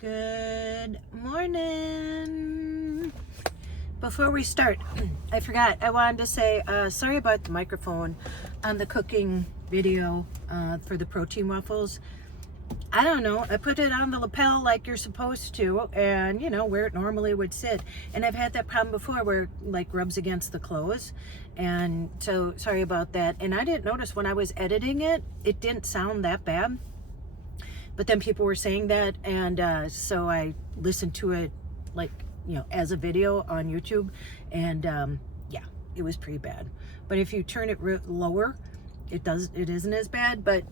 Good morning. Before we start, I forgot, I wanted to say sorry about the microphone on the cooking video for the protein waffles. I don't know, I put it on the lapel like you're supposed to, and you know, where it normally would sit. And I've had that problem before where it like rubs against the clothes. And so sorry about that. And I didn't notice when I was editing it, it didn't sound that bad. But then people were saying that, and so I listened to it like, you know, as a video on YouTube, and yeah, it was pretty bad. But if you turn it lower, it isn't as bad. But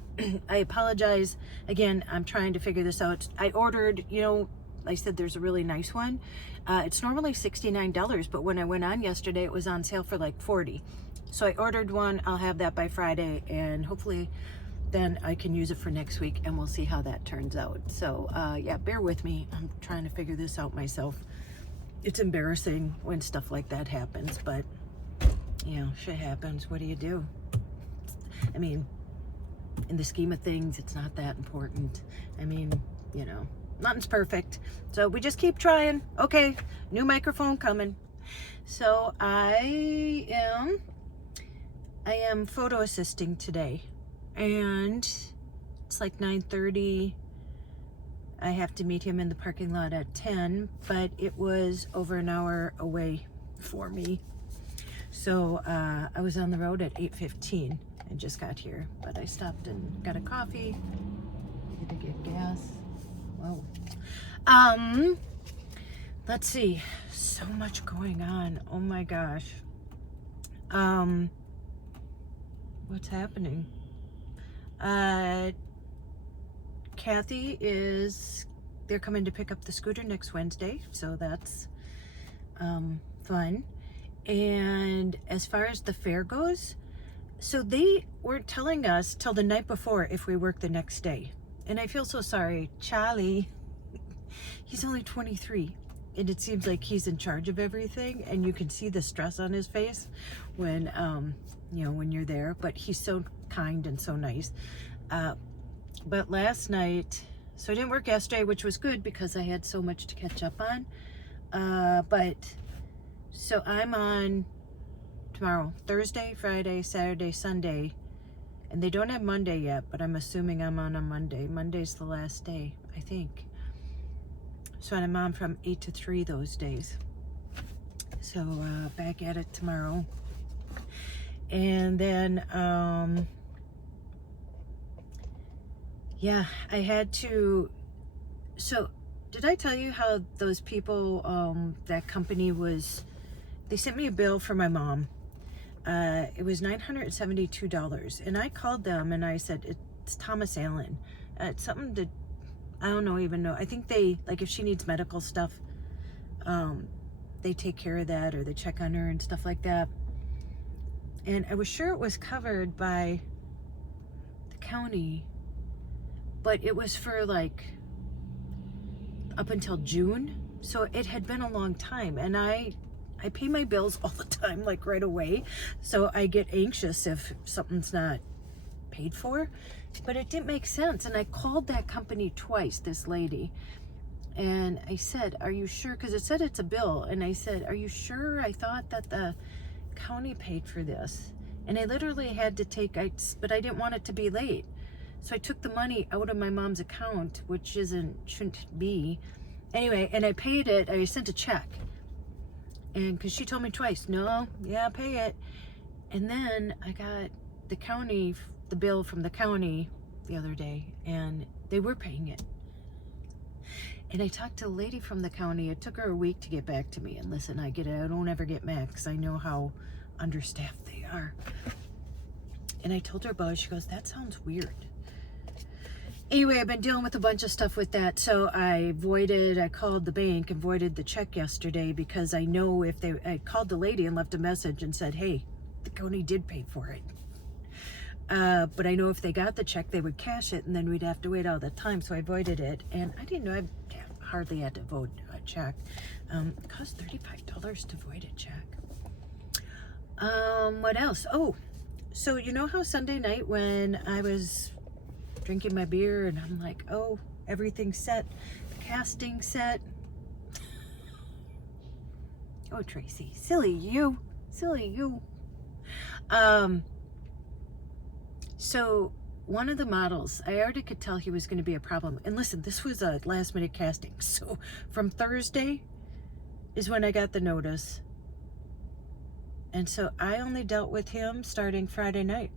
I apologize again. I'm trying to figure this out. I ordered, you know, I said there's a really nice one. It's normally $69, but when I went on yesterday, it was on sale for like $40. So I ordered one. I'll have that by Friday, and hopefully then I can use it for next week, and we'll see how that turns out. So yeah, bear with me. I'm trying to figure this out myself. It's embarrassing when stuff like that happens, but you know, shit happens. What do you do? I mean, in the scheme of things, it's not that important. I mean, you know, nothing's perfect. So we just keep trying. Okay, new microphone coming. So I am photo assisting today. And it's like 9:30. I have to meet him in the parking lot at 10, but it was over an hour away for me. So I was on the road at 8:15. I just got here, but I stopped and got a coffee. Had to get gas. Whoa. Let's see. So much going on. Oh my gosh. What's happening? Kathy they're coming to pick up the scooter next Wednesday, so that's fun. And as far as the fair goes, so they weren't telling us till the night before if we work the next day. And I feel so sorry. Charlie, he's only 23, and it seems like he's in charge of everything, and you can see the stress on his face when you know, when you're there. But he's so kind and so nice. But last night, so I didn't work yesterday, which was good because I had so much to catch up on. But so I'm on tomorrow, Thursday, Friday, Saturday, Sunday, and they don't have Monday yet, but I'm assuming I'm on a Monday. Monday's the last day, I think. So I'm on from 8 to 3 those days. So back at it tomorrow. And then yeah, I had to, so did I tell you how those people, that company they sent me a bill for my mom. It was $972, and I called them and I said, it's Thomas Allen. It's something to, I don't even know. I think they, like, if she needs medical stuff, they take care of that, or they check on her and stuff like that. And I was sure it was covered by the county, but it was for like up until June. So it had been a long time, and I pay my bills all the time, like right away. So I get anxious if something's not paid for, but it didn't make sense. And I called that company twice, this lady, and I said, are you sure? Because it said it's a bill. And I said, are you sure? I thought that the county paid for this. And I literally had to but I didn't want it to be late. So I took the money out of my mom's account, which shouldn't be. Anyway, and I paid it. I sent a check. And because she told me twice, no, yeah, pay it. And then I got the bill from the county the other day, and they were paying it. And I talked to the lady from the county. It took her a week to get back to me. And listen, I get it. I don't ever get mad because I know how understaffed they are. And I told her about it. She goes, that sounds weird. Anyway, I've been dealing with a bunch of stuff with that. So I called the bank and voided the check yesterday, because I know I called the lady and left a message and said, hey, the county did pay for it. But I know if they got the check, they would cash it, and then we'd have to wait all the time. So I voided it, and I didn't know I hardly had to void a check. It cost $35 to void a check. What else? Oh, so you know how Sunday night when I was drinking my beer and I'm like, oh, everything's set. The casting set. Oh, Tracy, silly you. So one of the models, I already could tell he was going to be a problem. And listen, this was a last minute casting. So from Thursday is when I got the notice. And so I only dealt with him starting Friday night.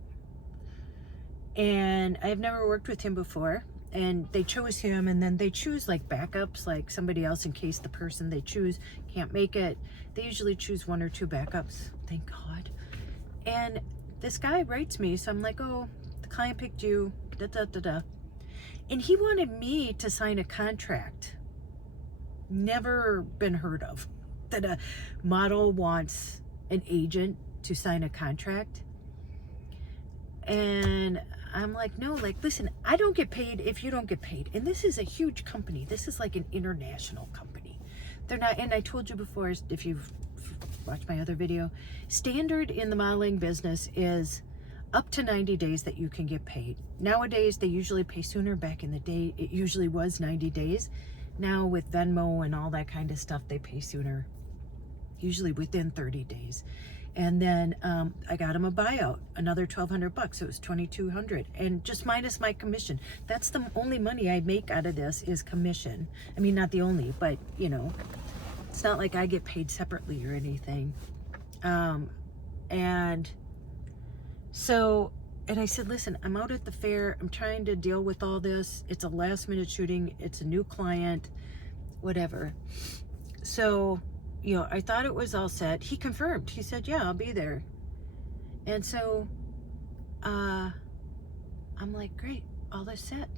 And I've never worked with him before. And they chose him, and then they choose like backups, like somebody else in case the person they choose can't make it. They usually choose 1 or 2 backups, thank God. And this guy writes me, so I'm like, oh, the client picked you, da da da da. And he wanted me to sign a contract. Never been heard of that a model wants an agent to sign a contract. And I'm like, no, like, listen, I don't get paid if you don't get paid. And this is a huge company. This is like an international company. They're not, and I told you before, if you've watched my other video, standard in the modeling business is up to 90 days that you can get paid. Nowadays, they usually pay sooner. Back in the day, it usually was 90 days. Now with Venmo and all that kind of stuff, they pay sooner, usually within 30 days. And then I got him a buyout, another $1,200. So it was $2,200, and just minus my commission. That's the only money I make out of this is commission. I mean, not the only, but you know, it's not like I get paid separately or anything. And so, and I said, listen, I'm out at the fair. I'm trying to deal with all this. It's a last minute shooting. It's a new client, whatever. So, you know, I thought it was all set. He confirmed. He said, yeah, I'll be there. And so I'm like, great, all is set.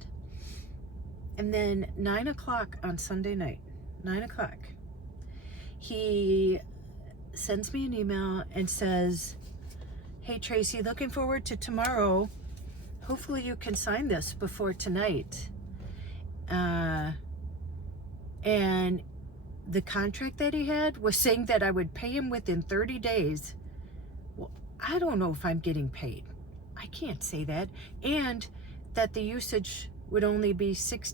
And then 9 o'clock on Sunday night, 9 o'clock, he sends me an email and says, hey, Tracy, looking forward to tomorrow. Hopefully you can sign this before tonight. And the contract that he had was saying that I would pay him within 30 days. Well, I don't know if I'm getting paid. I can't say that. And that the usage would only be 6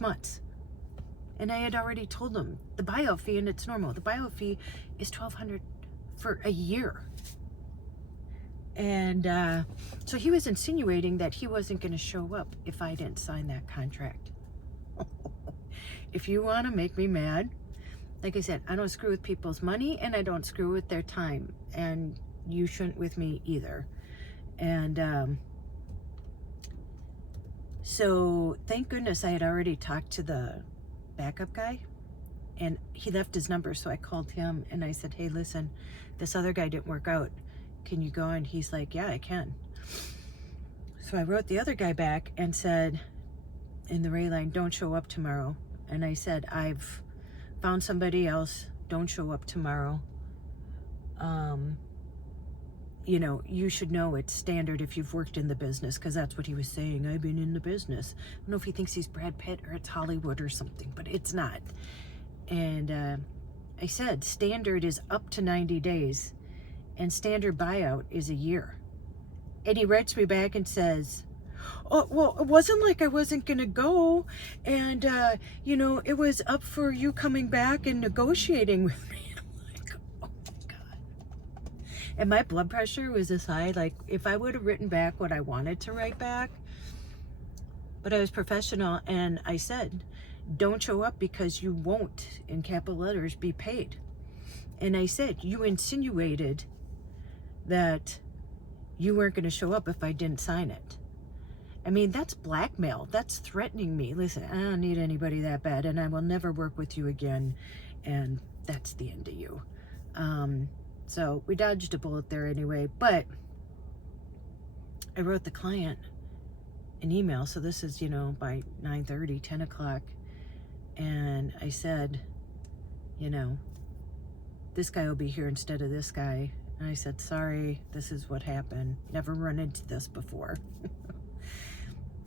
months. And I had already told him the buyout fee, and it's normal. The buyout fee is $1,200 for a year. And so he was insinuating that he wasn't going to show up if I didn't sign that contract. If you want to make me mad, like I said, I don't screw with people's money, and I don't screw with their time, and you shouldn't with me either. And so thank goodness I had already talked to the backup guy, and he left his number, so I called him and I said, hey, listen, this other guy didn't work out. Can you go? And he's like, yeah, I can. So I wrote the other guy back and said in the ray line, don't show up tomorrow. And I said, I've found somebody else. Don't show up tomorrow. You know, you should know it's standard if you've worked in the business, because that's what he was saying. I've been in the business. I don't know if he thinks he's Brad Pitt or it's Hollywood or something, but it's not. And I said, standard is up to 90 days, and standard buyout is a year. And he writes me back and says, oh, well, it wasn't like I wasn't going to go. And, you know, it was up for you coming back and negotiating with me. I'm like, oh my God. And my blood pressure was this high. Like, if I would have written back what I wanted to write back, but I was professional, and I said, don't show up because you won't, in capital letters, be paid. And I said, you insinuated that you weren't going to show up if I didn't sign it. I mean, that's blackmail. That's threatening me. Listen, I don't need anybody that bad, and I will never work with you again. And that's the end of you. So we dodged a bullet there anyway. But I wrote the client an email. So this is, you know, by 9:30, 10 o'clock. And I said, you know, this guy will be here instead of this guy. And I said, sorry, this is what happened. Never run into this before.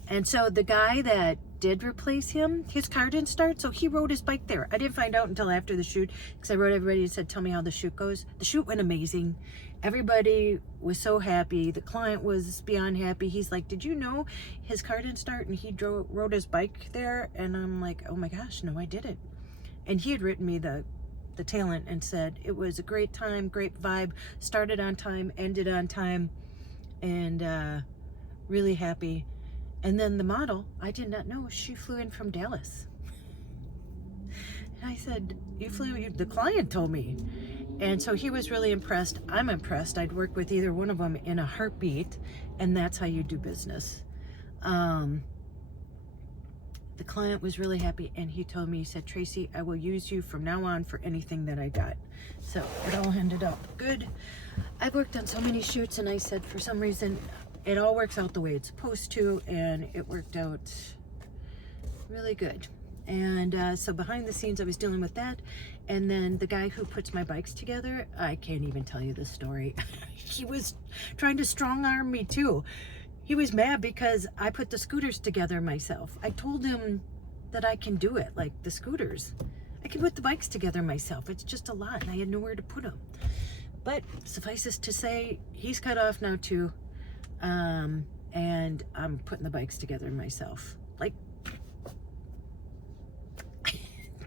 And so the guy that did replace him, his car didn't start, so he rode his bike there. I didn't find out until after the shoot, because I wrote everybody and said, tell me how the shoot goes. The shoot went amazing. Everybody was so happy. The client was beyond happy. He's like, did you know his car didn't start and he rode his bike there? And I'm like, oh my gosh, no, I didn't. And he had written me the talent and said, it was a great time, great vibe, started on time, ended on time, and really happy. And then the model, I did not know, she flew in from Dallas. And I said, the client told me. And so he was really impressed. I'm impressed. I'd work with either one of them in a heartbeat, and that's how you do business. The client was really happy, and he told me, he said, Tracy, I will use you from now on for anything that I got. So it all ended up good. I've worked on so many shoots, and I said, for some reason, it all works out the way it's supposed to, and it worked out really good. And so behind the scenes, I was dealing with that. And then the guy who puts my bikes together, I can't even tell you the story. He was trying to strong arm me too. He was mad because I put the scooters together myself. I told him that I can do it, like the scooters. I can put the bikes together myself. It's just a lot, and I had nowhere to put them. But suffices to say, he's cut off now too. And I'm putting the bikes together myself. Like,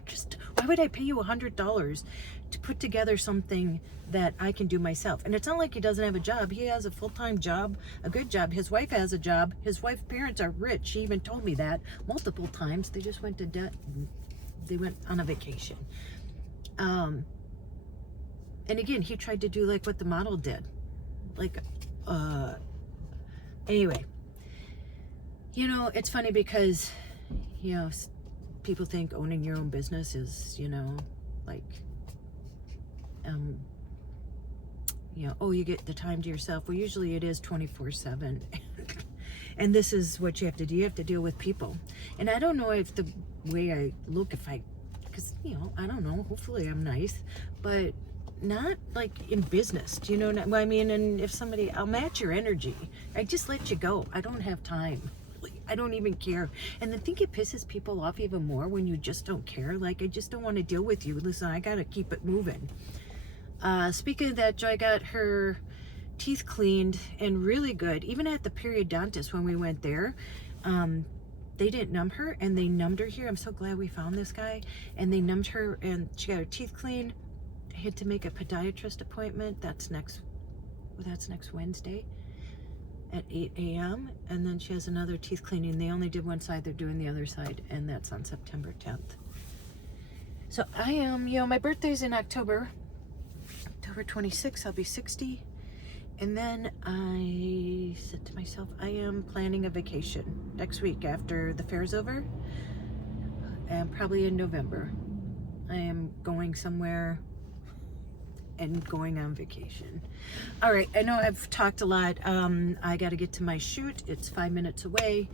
just, why would I pay you $100 to put together something that I can do myself? And it's not like he doesn't have a job. He has a full-time job, a good job. His wife has a job. His wife's parents are rich. He even told me that multiple times. They just went to debt. They went on a vacation. And again, he tried to do like what the model did. Like, anyway, you know, it's funny because, you know, people think owning your own business is, you know, like, you know, oh, you get the time to yourself. Well, usually it is 24/7. And this is what you have to do. You have to deal with people. And I don't know if the way I look, because, you know, I don't know, hopefully I'm nice, but not like in business, do you know what I mean? And if somebody, I'll match your energy. I just let you go. I don't have time. I don't even care. And I think it pisses people off even more when you just don't care. Like, I just don't want to deal with you. Listen, I got to keep it moving. Speaking of that, Joy got her teeth cleaned and really good. Even at the periodontist when we went there, they didn't numb her, and they numbed her here. I'm so glad we found this guy. And they numbed her, and she got her teeth cleaned. I had to make a podiatrist appointment. That's next Wednesday at 8 a.m. And then she has another teeth cleaning. They only did one side. They're doing the other side, and that's on September 10th. So I am, you know, my birthday's in October 26th. I'll be 60. And then I said to myself, I am planning a vacation next week after the fair's over, and probably in November. I am going somewhere and going on vacation. All right, I know I've talked a lot. I got to get to my shoot. It's 5 minutes away.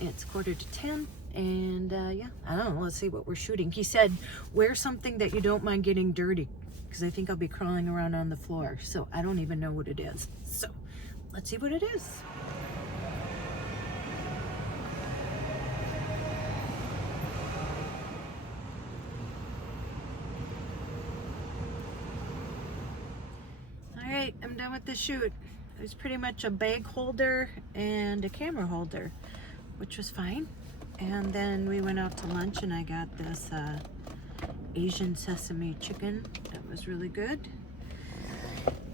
It's 9:45, and yeah, I don't know. Let's see what we're shooting. He said, wear something that you don't mind getting dirty, because I think I'll be crawling around on the floor. So I don't even know what it is. So let's see what it is. All right, I'm done with the shoot. It was pretty much a bag holder and a camera holder, which was fine. And then we went out to lunch, and I got this Asian sesame chicken. That was really good.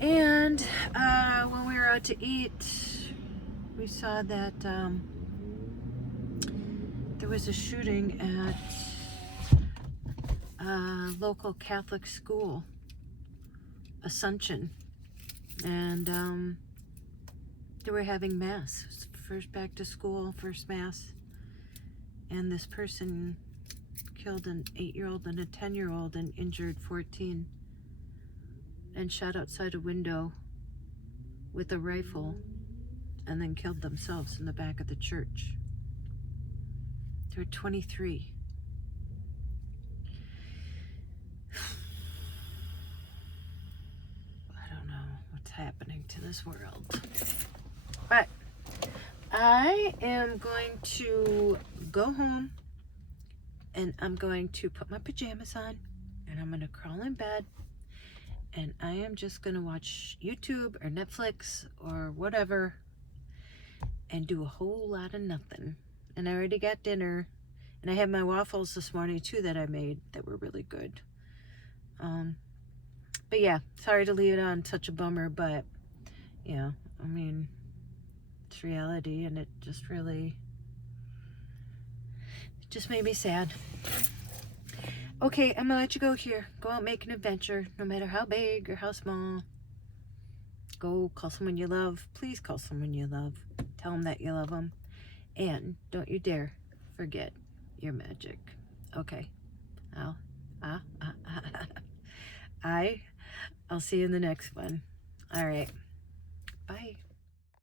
And when we were out to eat, we saw that there was a shooting at a local Catholic school, Assumption, and they were having mass. First back to school, first mass, and this person killed an 8-year-old and a 10-year-old and injured 14, and shot outside a window with a rifle, and then killed themselves in the back of the church. They were 23. I don't know what's happening to this world. But I am going to go home and I'm going to put my pajamas on and I'm going to crawl in bed and I am just going to watch YouTube or Netflix or whatever and do a whole lot of nothing. And I already got dinner and I had my waffles this morning too that I made that were really good. But yeah, sorry to leave it on such a bummer, but yeah, I mean, it's reality and it just really just made me sad. Okay, I'm gonna let you go here. Go out, make an adventure, no matter how big or how small. Go call someone you love. Please call someone you love. Tell them that you love them. And don't you dare forget your magic. Okay. I'll see you in the next one. All right. Bye.